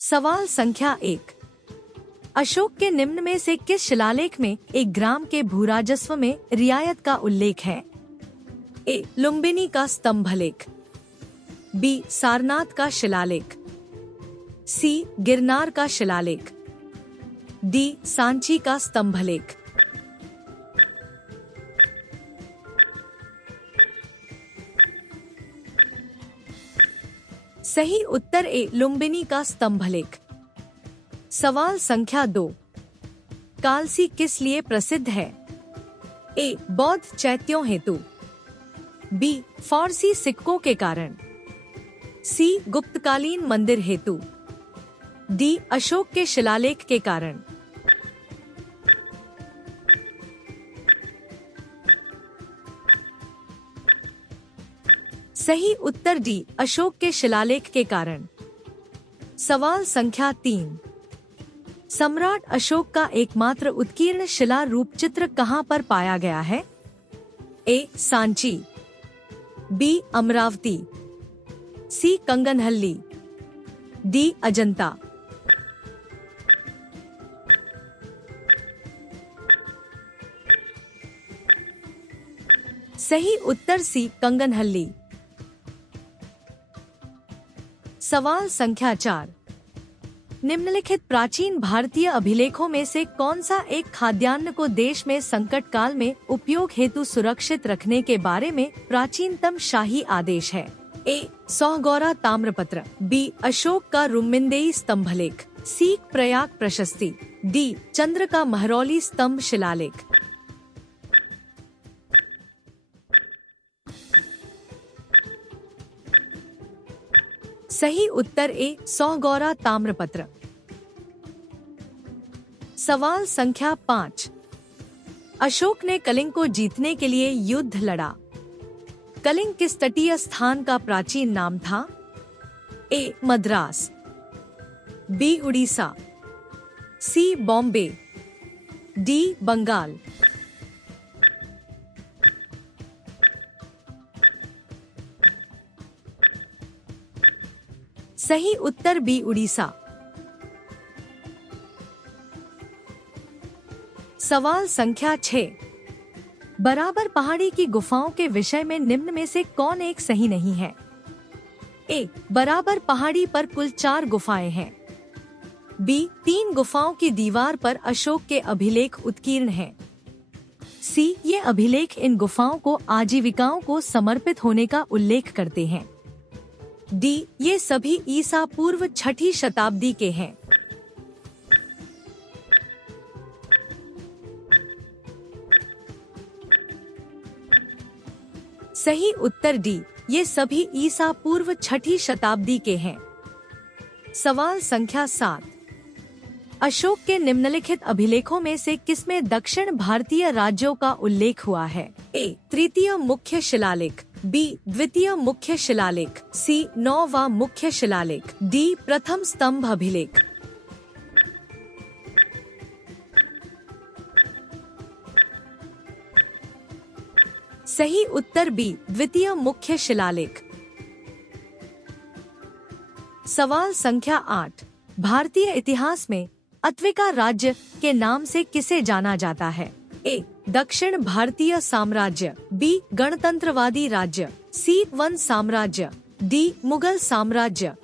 सवाल संख्या 1। अशोक के निम्न में से किस शिलालेख में एक ग्राम के भूराजस्व में रियायत का उल्लेख है? ए. लुम्बिनी का स्तंभलेख, बी. सारनाथ का शिलालेख, सी. गिरनार का शिलालेख, डी. सांची का स्तंभलेख। सही उत्तर ए. लुम्बिनी का स्तंभलेख। सवाल संख्या 2। कालसी किस लिए प्रसिद्ध है? ए. बौद्ध चैत्यों हेतु, बी. फारसी सिक्कों के कारण, सी. गुप्तकालीन मंदिर हेतु, डी. अशोक के शिलालेख के कारण। सही उत्तर डी. अशोक के शिलालेख के कारण। सवाल संख्या 3। सम्राट अशोक का एकमात्र उत्कीर्ण शिला रूप चित्र कहाँ पर पाया गया है? ए. सांची, बी. अमरावती, सी. कंगनहल्ली, डी. अजंता। सही उत्तर सी. कंगनहल्ली। सवाल संख्या 4। निम्नलिखित प्राचीन भारतीय अभिलेखों में से कौन सा एक खाद्यान्न को देश में संकट काल में उपयोग हेतु सुरक्षित रखने के बारे में प्राचीनतम शाही आदेश है? ए. सौगौरा ताम्रपत्र, बी. अशोक का रुम्मिन्देई स्तंभलेख, सी. प्रयाग प्रशस्ति, डी. चंद्र का महरौली स्तंभ शिलालेख। सही उत्तर ए. सौगौरा ताम्रपत्र। सवाल संख्या 5। अशोक ने कलिंग को जीतने के लिए युद्ध लड़ा। कलिंग किस तटीय स्थान का प्राचीन नाम था? ए. मद्रास, बी. उड़ीसा, सी. बॉम्बे, डी. बंगाल। सही उत्तर बी. उड़ीसा। सवाल संख्या 6। बराबर पहाड़ी की गुफाओं के विषय में निम्न में से कौन एक सही नहीं है? ए. बराबर पहाड़ी पर कुल 4 गुफाएं हैं, बी. 3 गुफाओं की दीवार पर अशोक के अभिलेख उत्कीर्ण हैं, सी. ये अभिलेख इन गुफाओं को आजीविकाओं को समर्पित होने का उल्लेख करते हैं, डी. ये सभी ईसा पूर्व 6ठी शताब्दी के हैं। सही उत्तर डी. ये सभी ईसा पूर्व 6ठी शताब्दी के हैं। सवाल संख्या 7। अशोक के निम्नलिखित अभिलेखों में से किसमें दक्षिण भारतीय राज्यों का उल्लेख हुआ है? ए. तृतीय मुख्य शिलालेख, बी. द्वितीय मुख्य शिलालेख, सी. 9वां मुख्य शिलालेख, डी. प्रथम स्तंभ अभिलेख। सही उत्तर बी. द्वितीय मुख्य शिलालेख। सवाल संख्या 8। भारतीय इतिहास में अत्विका राज्य के नाम से किसे जाना जाता है? ए. दक्षिण भारतीय साम्राज्य, बी. गणतंत्रवादी राज्य, सी. वन साम्राज्य, डी. मुगल साम्राज्य।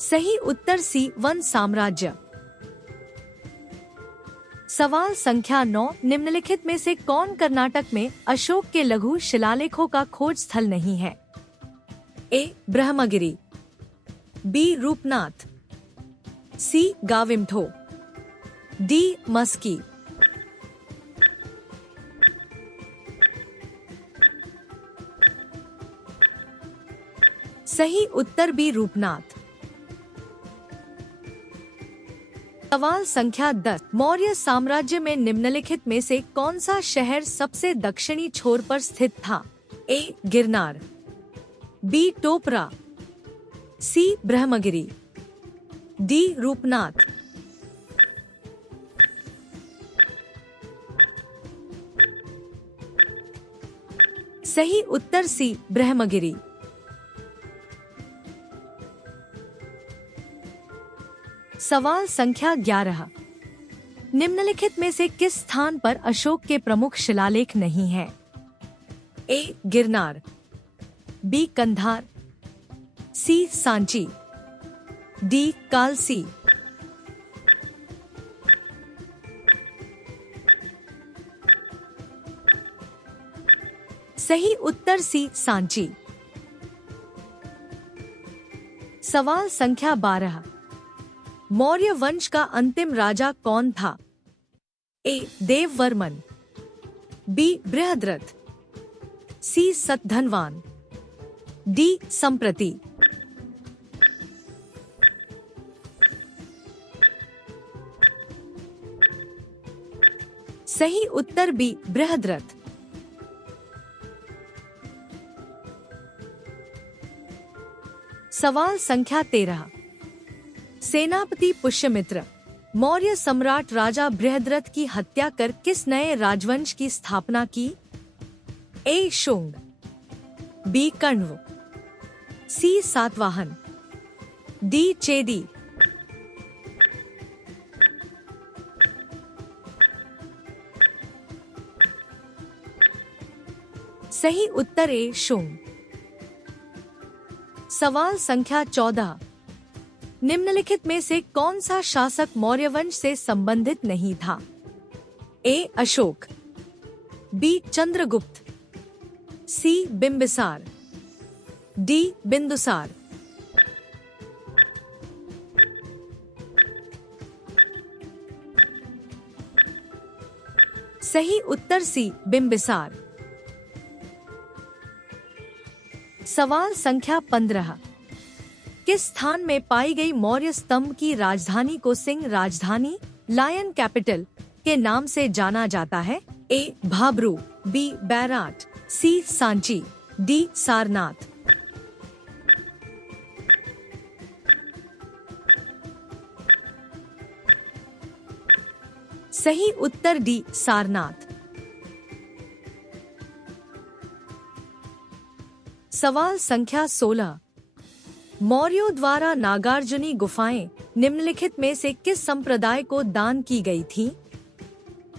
सही उत्तर सी. वन साम्राज्य। सवाल संख्या 9। निम्नलिखित में से कौन कर्नाटक में अशोक के लघु शिलालेखों का खोज स्थल नहीं है? ए. ब्रह्मगिरी, बी. रूपनाथ, सी. गाविमठो, डी. मस्की। सही उत्तर बी. रूपनाथ। सवाल संख्या 10। मौर्य साम्राज्य में निम्नलिखित में से कौन सा शहर सबसे दक्षिणी छोर पर स्थित था? ए. गिरनार, बी. टोपरा, सी. ब्रह्मगिरी, डी. रूपनाथ। सही उत्तर सी ब्रह्मगिरी। सवाल संख्या 11। निम्नलिखित में से किस स्थान पर अशोक के प्रमुख शिलालेख नहीं हैं? ए गिरनार, बी कंधार, सी सांची, डी कालसी। सही उत्तर सी सांची। सवाल संख्या 12। मौर्य वंश का अंतिम राजा कौन था? ए देववर्मन, बी बृहद्रथ, सी सतधनवान, डी संप्रति। सही उत्तर बी बृहद्रथ। सवाल संख्या 13। सेनापति पुष्यमित्र मौर्य सम्राट राजा बृहद्रथ की हत्या कर किस नए राजवंश की स्थापना की? ए शुंग, बी कण्व, सी सातवाहन, डी चेदी। सही उत्तर ए शुंग। सवाल संख्या 14। निम्नलिखित में से कौन सा शासक मौर्य वंश से संबंधित नहीं था? ए अशोक, बी चंद्रगुप्त, सी बिंबिसार, डी बिंदुसार। सही उत्तर सी बिंबिसार। सवाल संख्या 15। किस स्थान में पाई गई मौर्य स्तंभ की राजधानी को सिंह राजधानी लायन कैपिटल के नाम से जाना जाता है? ए भाबरू, बी बैराट, सी सांची, डी सारनाथ। सही उत्तर डी सारनाथ। सवाल संख्या 16। मौर्यों द्वारा नागार्जुनी गुफाएं निम्नलिखित में से किस संप्रदाय को दान की गई थी?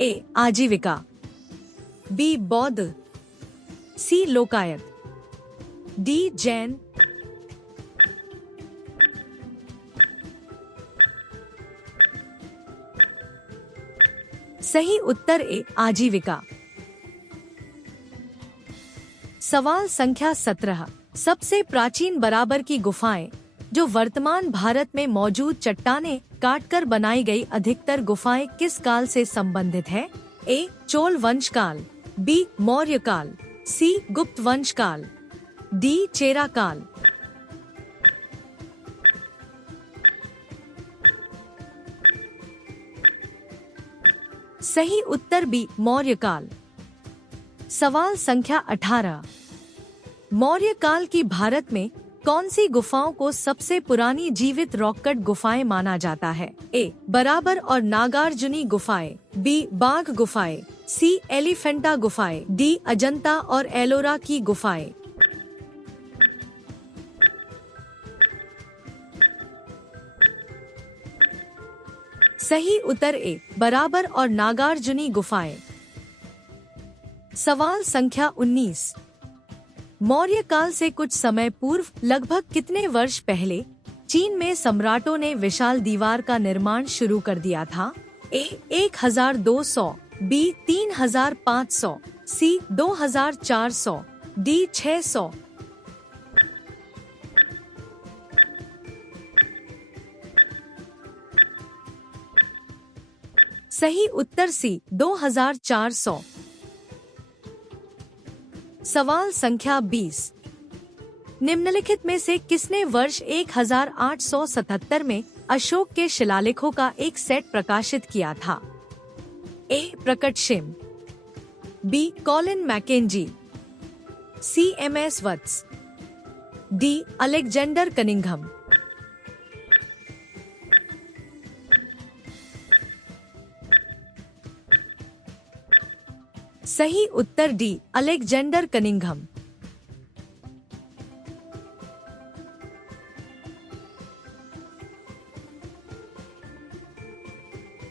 ए आजीविका, बी बौद्ध, सी लोकायत, डी जैन। सही उत्तर ए आजीविका। सवाल संख्या 17। सबसे प्राचीन बराबर की गुफाएं जो वर्तमान भारत में मौजूद चट्टानें काटकर बनाई गई अधिकतर गुफाएं किस काल से संबंधित है? ए चोल वंश काल, बी मौर्य काल, सी गुप्त वंश काल, डी चेरा काल। सही उत्तर बी मौर्य काल। सवाल संख्या 18। मौर्य काल की भारत में कौन सी गुफाओं को सबसे पुरानी जीवित रॉककट गुफाएं माना जाता है? ए बराबर और नागार्जुनी गुफाएं, बी बाघ गुफाएं, सी एलिफेंटा गुफाएं, डी अजंता और एलोरा की गुफाएं। सही उत्तर ए बराबर और नागार्जुनी गुफाएं। सवाल संख्या 19। मौर्य काल से कुछ समय पूर्व लगभग कितने वर्ष पहले चीन में सम्राटों ने विशाल दीवार का निर्माण शुरू कर दिया था? ए 1200, बी 3500, सी 2400, डी 600। सही उत्तर सी 2400। सवाल संख्या 20। निम्नलिखित में से किसने वर्ष 1877 में अशोक के शिलालेखों का एक सेट प्रकाशित किया था? ए प्रकटशिम, बी कॉलिन मैकेंजी, सी एम.एस. वत्स, डी अलेक्जेंडर कनिंघम। सही उत्तर डी, अलेक्जेंडर कनिंघम।